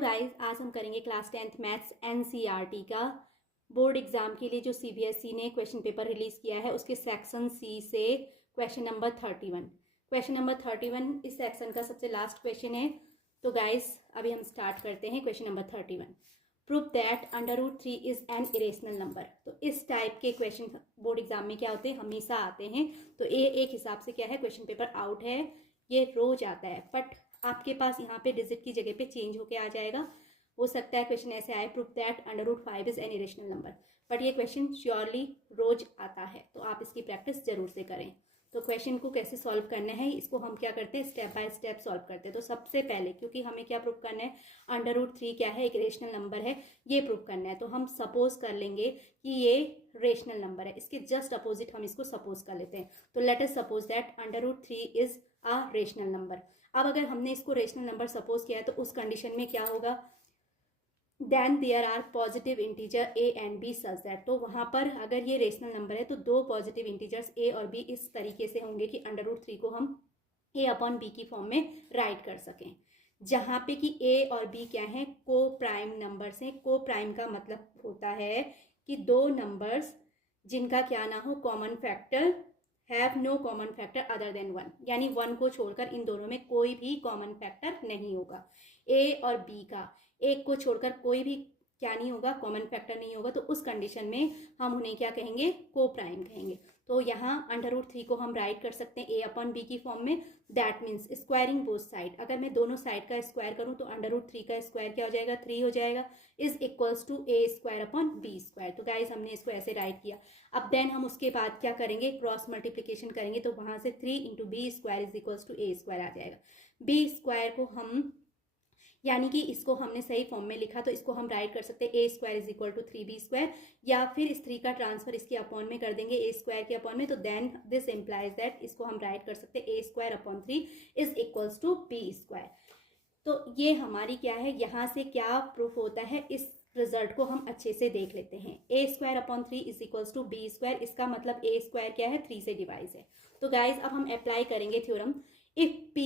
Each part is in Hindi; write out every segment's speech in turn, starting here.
गाइस, आज हम करेंगे क्लास 10th मैथ्स एनसीईआरटी का बोर्ड एग्जाम के लिए जो सीबीएसई ने क्वेश्चन पेपर रिलीज किया है उसके सेक्शन सी से क्वेश्चन नंबर 31। क्वेश्चन नंबर 31 इस सेक्शन का सबसे लास्ट क्वेश्चन है। तो गाइस अभी हम स्टार्ट करते हैं question number 31। Prove that √3 is an irrational number. तो इस टाइप के क्वेश्चन बोर्ड एग्जाम में क्या होते हैं, हमेशा आते हैं। तो ये एक हिसाब से क्या है, क्वेश्चन पेपर आउट है, ये रोज आता है, बट आपके पास यहाँ पे डिजिट की जगह पे चेंज होके आ जाएगा। हो सकता है क्वेश्चन ऐसे आए, prove that √5 is an irrational number, but ये क्वेश्चन श्योरली रोज आता है, तो आप इसकी प्रैक्टिस जरूर से करें। तो क्वेश्चन को कैसे सॉल्व करना है, इसको हम क्या करते हैं, स्टेप बाय स्टेप सॉल्व करते हैं। तो सबसे पहले, क्योंकि हमें क्या प्रूव करना है, √3 क्या है, एक रेशनल नंबर है, ये प्रूव करना है। तो हम सपोज कर लेंगे कि ये रेशनल नंबर है, इसके जस्ट अपोजिट हम इसको सपोज कर लेते हैं। तो let us suppose that √3 is a rational number. अब अगर हमने इसको रेशनल नंबर सपोज किया है तो उस कंडीशन में क्या होगा, then there are positive integer a and b such that. तो वहां पर अगर ये रेशनल नंबर है तो दो पॉजिटिव इंटीजर्स ए और बी इस तरीके से होंगे कि √3 को हम ए अपॉन बी की फॉर्म में राइट कर सकें, जहां पे कि ए और बी क्या है, को प्राइम नंबर्स हैं। को प्राइम का मतलब होता है कि दो नंबर्स जिनका क्या ना हो common factor, have no common factor other than 1, यानी 1 को छोड़कर इन दोनों में कोई भी कॉमन फैक्टर नहीं होगा। ए और बी का एक को छोड़कर कोई भी क्या नहीं होगा, कॉमन फैक्टर नहीं होगा। तो उस कंडीशन में हम उन्हें क्या कहेंगे, को प्राइम कहेंगे। तो यहाँ √3 को हम राइट कर सकते हैं ए अपॉन बी की फॉर्म में। That means squaring both side, अगर मैं दोनों साइड का स्क्वायर करूँ तो √3 का स्क्वायर क्या हो जाएगा, 3 हो जाएगा, is equals to A square upon b square. तो गाइज हमने इसको ऐसे राइट किया। अब देन हम उसके बाद क्या करेंगे, क्रॉस मल्टीप्लीकेशन करेंगे। तो वहां से 3 into B square is equals to A square आ जाएगा। बी स्क्वायर को हम, यानी कि इसको हमने सही फॉर्म में लिखा तो इसको हम राइट कर सकते हैं a square is equal to 3b square, या फिर इस 3 का ट्रांसफर इसके अपॉन में कर देंगे, ए स्क्वायर के अपॉन में। तो देन दिस इंप्लाइज दैट इसको हम राइट कर सकते हैं a square upon 3 is equals to b square. तो ये हमारी क्या है, यहाँ से क्या प्रूफ होता है, इस रिजल्ट को हम अच्छे से देख लेते हैं। A square upon 3 is equals to b square, इसका मतलब ए स्क्वायर क्या है, 3 से डिवाइड है। तो गाइज अब हम अप्लाई करेंगे theorem, if p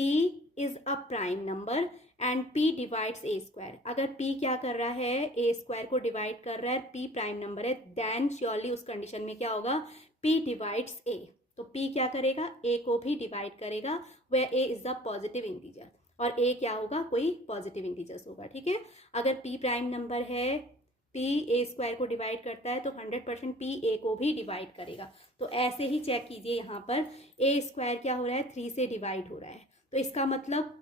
is a prime number and p divides a square. अगर p क्या कर रहा है, a स्क्वायर को डिवाइड कर रहा है, p प्राइम नंबर है, देन श्योरली उस कंडीशन में क्या होगा, p डिवाइड्स a। तो p क्या करेगा, a को भी डिवाइड करेगा, where a is the positive integer, और a क्या होगा, कोई पॉजिटिव इंटीजर्स होगा। ठीक है, अगर p प्राइम नंबर है, p a स्क्वायर को डिवाइड करता है तो 100% p a को भी डिवाइड करेगा। तो ऐसे ही चेक कीजिए, यहाँ पर a स्क्वायर क्या हो रहा है, 3 से डिवाइड हो रहा है, तो इसका मतलब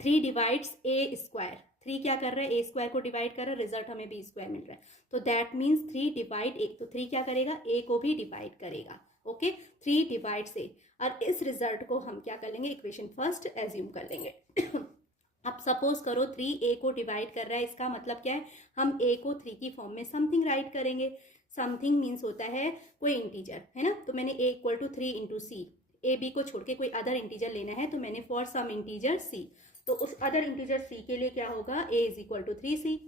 3 डिवाइड्स a स्क्वायर, 3 क्या कर रहा है, a स्क्वायर को डिवाइड कर रहा है, रिजल्ट हमें b स्क्वायर मिल रहा है। तो दैट मीन्स 3 डिवाइड a, तो 3 क्या करेगा, a को भी डिवाइड करेगा। ओके, 3 डिवाइड्स a, और इस रिजल्ट को हम क्या कर लेंगे, इक्वेशन फर्स्ट एज्यूम कर लेंगे। अब सपोज करो 3a को डिवाइड कर रहा है, इसका मतलब क्या है, हम a को 3 की फॉर्म में समथिंग राइट करेंगे। समथिंग मीन्स होता है कोई इंटीजर, है ना। तो मैंने a equal to 3 into c, a b को छोड़ के कोई अदर इंटीजर लेना है, तो मैंने फॉर सम इंटीजर c, तो उस अदर इंटीजर c के लिए क्या होगा, a is equal to 3c।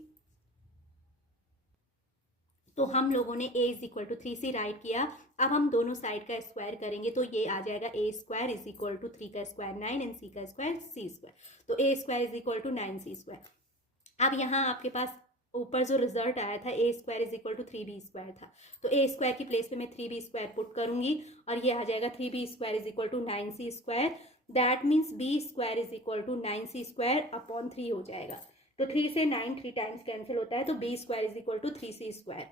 तो हम लोगों ने a is equal to 3c write किया। अब हम दोनों साइड का स्क्वायर करेंगे, तो ये आ जाएगा a square is equal to 3 का स्क्वायर 9 एंड c का स्क्वायर c स्क्वायर। तो a square is equal to 9c square. अब यहाँ आपके पास ऊपर जो रिजल्ट आया था, a square is equal to 3b square था, तो a स्क्वायर की प्लेस पे मैं 3b स्क्वायर पुट करूंगी, और ये आ जाएगा 3b square is equal to 9c square. That means b square is equal to 9c square upon 3 हो जाएगा। तो 3 से 9 3 टाइम्स कैंसिल होता है, तो b square is equal to 3c square.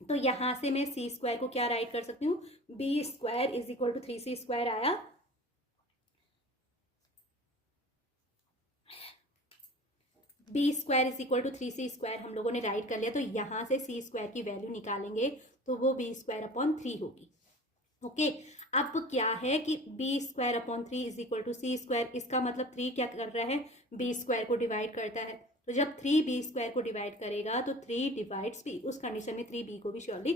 तो यहां से मैं c स्क्वायर को क्या राइट कर सकती हूँ, b square is equal to 3c square आया। b square is equal to 3c square हम लोगों ने राइट कर लिया। तो यहां से c स्क्वायर की वैल्यू निकालेंगे तो वो b स्क्वायर अपॉन 3 होगी। ओके, अब क्या है कि b square upon 3 is equal to c square, इसका मतलब 3 क्या कर रहा है, b स्क्वायर को डिवाइड करता है। तो जब 3b स्क्वायर को डिवाइड करेगा तो 3 डिवाइड्स b, उस कंडीशन में 3b को भी श्योरली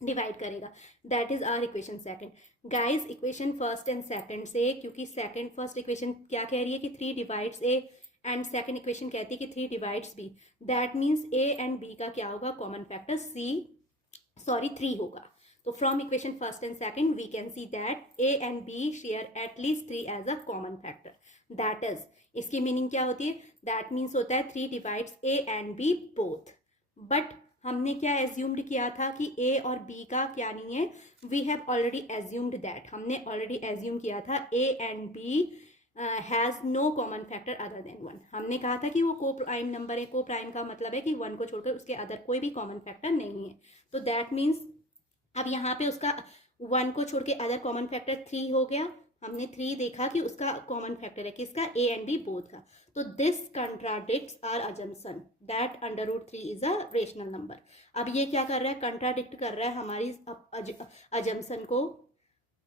डिवाइड करेगा। That is our equation second. Guys equation first and second से, क्योंकि सेकंड फर्स्ट इक्वेशन क्या कह रही है कि 3 divides a, and second equation कहती है कि 3 divides b, that means a and b का क्या होगा, कॉमन फैक्टर 3 होगा। तो from equation first and second we can see that a and b share at least 3 as a common factor. That is, इसकी मीनिंग क्या होती है? दैट मीन्स होता है 3 divides a and b both. But हमने क्या एज्यूम्ड किया था कि ए और बी का क्या नहीं है? We have already assumed that, हमने ऑलरेडी एज्यूम किया था a and b has no common factor other than 1। हमने कहा था कि वो को प्राइम नंबर है। को प्राइम का मतलब है कि 1 को छोड़कर उसके अदर कोई भी कॉमन फैक्टर नहीं है। तो दैट मीन्स अब यहाँ पे उसका 1 को छोड़ के अदर कॉमन फैक्टर 3 हो गया। हमने 3 देखा कि उसका कॉमन फैक्टर है किसका? ए एंड बी बोथ का। तो this contradicts our assumption that √3 is a rational number. अब ये क्या कर रहा है? कंट्राडिक्ट कर रहा है हमारी अजम्पशन को।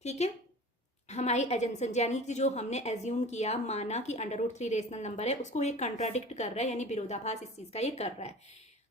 ठीक है, हमारी एजम्पशन यानी कि जो हमने एज्यूम किया, माना कि √3 रेशनल नंबर है, उसको ये कंट्राडिक्ट कर रहा है, यानी विरोधाभास इस चीज़ का ये कर रहा है।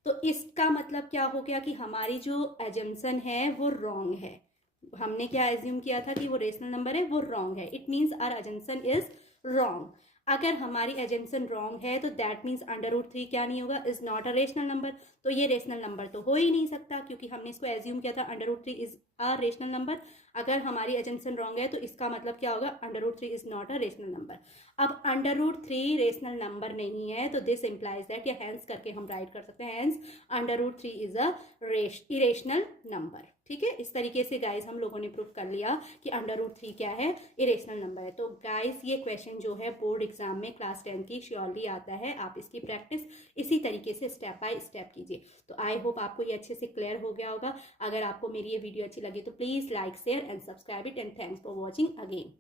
तो इसका मतलब क्या हो गया कि हमारी जो एजम्पशन है वो रॉन्ग है। हमने क्या एज्यूम किया था कि वो रेशनल नंबर है, वो रॉन्ग है। It means our assumption is wrong. अगर हमारी एजम्पशन रॉन्ग है तो दैट मीन्स √3 क्या नहीं होगा? Is not a rational number. तो ये रेशनल नंबर तो हो ही नहीं सकता, क्योंकि हमने इसको एज्यूम किया था √3 इज अ रेशनल नंबर। अगर हमारी एजम्पशन रॉन्ग है तो इसका मतलब क्या होगा? √3 is not a rational number. अब √3 रेशनल नंबर नहीं है तो दिस इंप्लाइज दैट, या हैंस करके हम राइट कर सकते हैं, hence √3 is a irrational number. ठीक है, इस तरीके से गाइस हम लोगों ने प्रूव कर लिया कि √3 क्या है? इरेशनल नंबर है। तो गाइस ये क्वेश्चन जो है बोर्ड एग्जाम में क्लास 10 की श्योरली आता है। आप इसकी प्रैक्टिस इसी तरीके से स्टेप बाय स्टेप कीजिए। तो आई होप आपको ये अच्छे से क्लियर हो गया होगा। अगर आपको मेरी ये वीडियो अच्छी लगी तो please like share and subscribe it, and thanks for watching again.